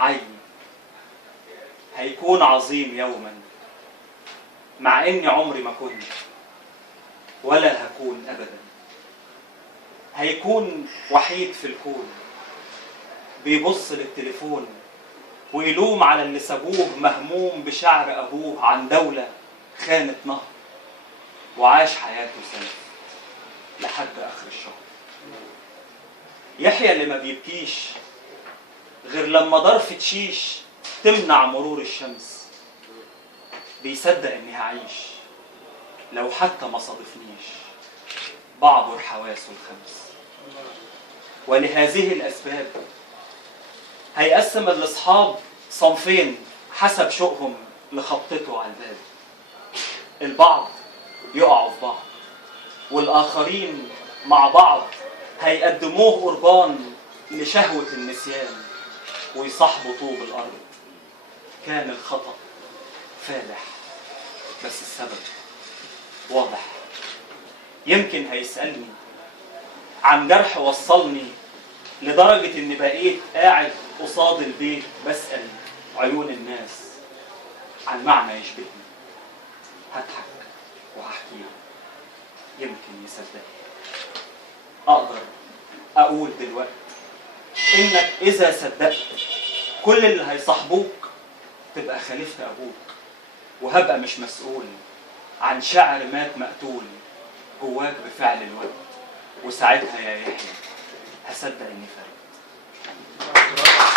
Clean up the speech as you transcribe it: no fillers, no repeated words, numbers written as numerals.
عيني هيكون عظيم يوما، مع اني عمري ما كنت ولا هكون ابدا. هيكون وحيد في الكون بيبص للتليفون ويلوم على اللي سابوه، مهموم بشعر ابوه عن دولة خانت نهر وعاش حياته سنة لحد اخر الشهر. يحيى اللي ما بيبكيش غير لما ضرفة شيش تمنع مرور الشمس، بيصدق اني هعيش لو حتى ما صادفنيش بعبر حواسه الخمس. ولهذه الاسباب هيقسم الاصحاب صنفين حسب شوقهم لخبطته على الباب. البعض يقعوا في بعض، والاخرين مع بعض هيقدموه قربان لشهوة النسيان ويصاحبوا طوب الارض. كان الخطأ فالح بس السبب واضح. يمكن هيسألني عن جرح وصلني لدرجة اني بقيت قاعد قصاد البيت بسأل عيون الناس عن معنى يشبهني. هضحك وهحكيله يمكن يصدقني. اقدر اقول دلوقتي انك اذا صدقت كل اللي هيصاحبوك تبقى خليفة ابوك، وهبقى مش مسؤول عن شعر مات مقتول جواك بفعل الوقت. وساعتها يا يحيى هصدق اني فرقت.